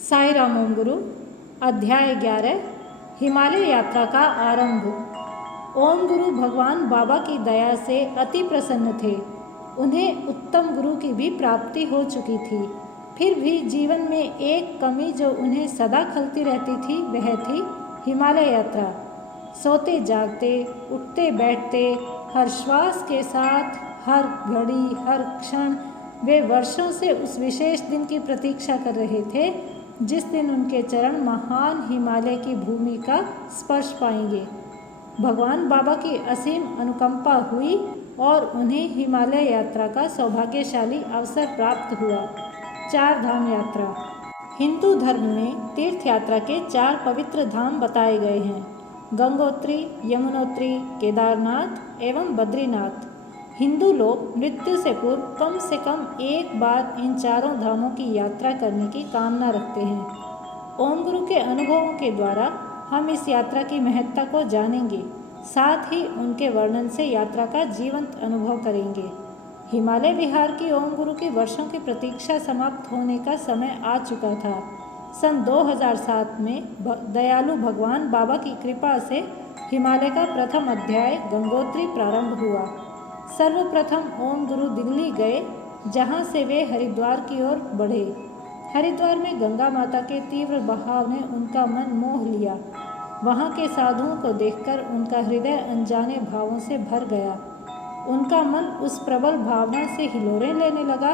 साई राम ओम गुरु। अध्याय 11 हिमालय यात्रा का आरंभ। ओम गुरु भगवान बाबा की दया से अति प्रसन्न थे। उन्हें उत्तम गुरु की भी प्राप्ति हो चुकी थी। फिर भी जीवन में एक कमी जो उन्हें सदा खलती रहती थी वह थी हिमालय यात्रा। सोते जागते, उठते बैठते, हर श्वास के साथ, हर घड़ी, हर क्षण वे वर्षों से उस विशेष दिन की प्रतीक्षा कर रहे थे जिस दिन उनके चरण महान हिमालय की भूमि का स्पर्श पाएंगे। भगवान बाबा की असीम अनुकंपा हुई और उन्हें हिमालय यात्रा का सौभाग्यशाली अवसर प्राप्त हुआ। 4 धाम यात्रा। हिंदू धर्म में तीर्थ यात्रा के 4 पवित्र धाम बताए गए हैं: गंगोत्री, यमुनोत्री, केदारनाथ एवं बद्रीनाथ। हिंदू लोग मृत्यु से पूर्व कम से कम एक बार इन चारों धामों की यात्रा करने की कामना रखते हैं। ओम गुरु के अनुभवों के द्वारा हम इस यात्रा की महत्ता को जानेंगे, साथ ही उनके वर्णन से यात्रा का जीवंत अनुभव करेंगे। हिमालय विहार की ओम गुरु की वर्षों की प्रतीक्षा समाप्त होने का समय आ चुका था। सन 2007 में दयालु भगवान बाबा की कृपा से हिमालय का प्रथम अध्याय गंगोत्री प्रारंभ हुआ। सर्वप्रथम ओम गुरु दिल्ली गए, जहां से वे हरिद्वार की ओर बढ़े। हरिद्वार में गंगा माता के तीव्र बहाव ने उनका मन मोह लिया। वहां के साधुओं को देखकर उनका हृदय अनजाने भावों से भर गया। उनका मन उस प्रबल भावना से हिलोरें लेने लगा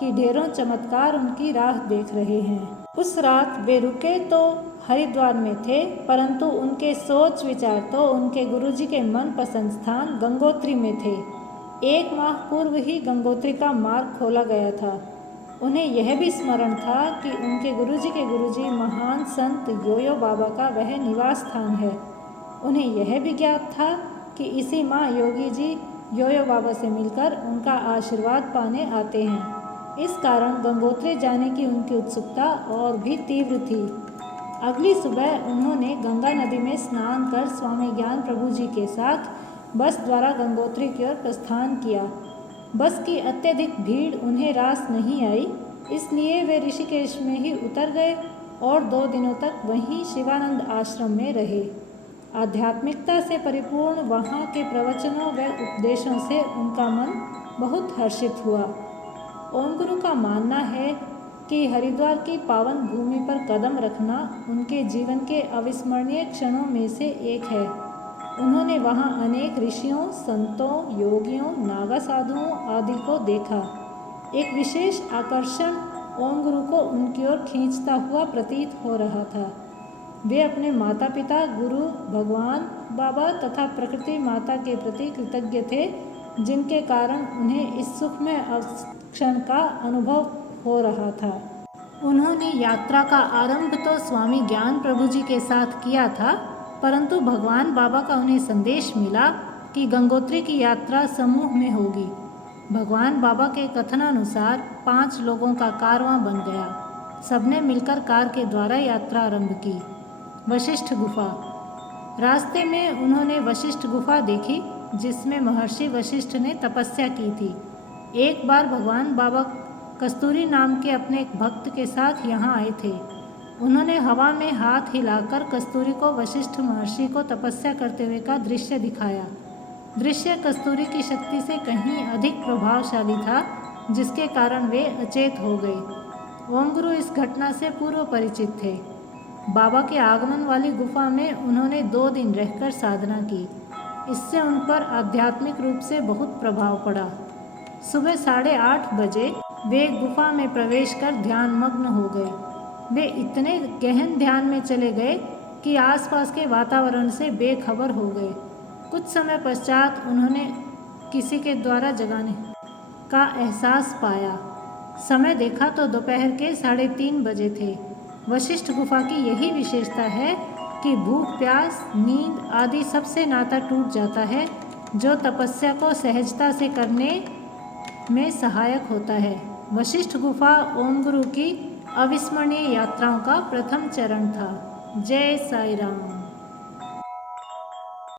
कि ढेरों चमत्कार उनकी राह देख रहे हैं। उस रात वे रुके तो हरिद्वार में थे, परंतु उनके सोच विचार तो उनके गुरुजी के मनपसंद स्थान गंगोत्री में थे। 1 माह पूर्व ही गंगोत्री का मार्ग खोला गया था। उन्हें यह भी स्मरण था कि उनके गुरुजी के गुरुजी महान संत योयो बाबा का वह निवास स्थान है। उन्हें यह भी ज्ञात था कि इसी माह योगी जी योयो बाबा से मिलकर उनका आशीर्वाद पाने आते हैं। इस कारण गंगोत्री जाने की उनकी उत्सुकता और भी तीव्र थी। अगली सुबह उन्होंने गंगा नदी में स्नान कर स्वामी ज्ञान प्रभु जी के साथ बस द्वारा गंगोत्री की ओर प्रस्थान किया। बस की अत्यधिक भीड़ उन्हें रास नहीं आई, इसलिए वे ऋषिकेश में ही उतर गए और 2 दिनों तक वहीं शिवानंद आश्रम में रहे। आध्यात्मिकता से परिपूर्ण वहाँ के प्रवचनों व उपदेशों से उनका मन बहुत हर्षित हुआ। ओम गुरु का मानना है कि हरिद्वार की पावन भूमि पर कदम रखना उनके जीवन के अविस्मरणीय क्षणों में से एक है। उन्होंने वहाँ अनेक ऋषियों, संतों, योगियों, नागा साधुओं आदि को देखा। एक विशेष आकर्षण ओम गुरु को उनकी ओर खींचता हुआ प्रतीत हो रहा था। वे अपने माता पिता, गुरु, भगवान बाबा तथा प्रकृति माता के प्रति कृतज्ञ थे, जिनके कारण उन्हें इस सुखमय क्षण का अनुभव हो रहा था। उन्होंने यात्रा का आरंभ तो स्वामी ज्ञान प्रभु जी के साथ किया था, परंतु भगवान बाबा का उन्हें संदेश मिला कि गंगोत्री की यात्रा समूह में होगी। भगवान बाबा के कथनानुसार 5 लोगों का कारवां बन गया। सबने मिलकर कार के द्वारा यात्रा आरंभ की। वशिष्ठ गुफा। रास्ते में उन्होंने वशिष्ठ गुफा देखी, जिसमें महर्षि वशिष्ठ ने तपस्या की थी। एक बार भगवान बाबा कस्तूरी नाम के अपने एक भक्त के साथ यहाँ आए थे। उन्होंने हवा में हाथ हिलाकर कस्तूरी को वशिष्ठ महर्षि को तपस्या करते हुए का दृश्य दिखाया। दृश्य कस्तूरी की शक्ति से कहीं अधिक प्रभावशाली था, जिसके कारण वे अचेत हो गए। ओम गुरु इस घटना से पूर्व परिचित थे। बाबा के आगमन वाली गुफा में उन्होंने 2 दिन रहकर साधना की। इससे उन पर आध्यात्मिक रूप से बहुत प्रभाव पड़ा। सुबह 8:30 बजे वे गुफा में प्रवेश कर ध्यानमग्न हो गए। वे इतने गहन ध्यान में चले गए कि आसपास के वातावरण से बेखबर हो गए। कुछ समय पश्चात उन्होंने किसी के द्वारा जगाने का एहसास पाया। समय देखा तो दोपहर के 3:30 बजे थे। वशिष्ठ गुफा की यही विशेषता है कि भूख, प्यास, नींद आदि सबसे नाता टूट जाता है, जो तपस्या को सहजता से करने में सहायक होता है। वशिष्ठ गुफा ओम गुरु की अविस्मरणीय यात्राओं का प्रथम चरण था। जय साई राम।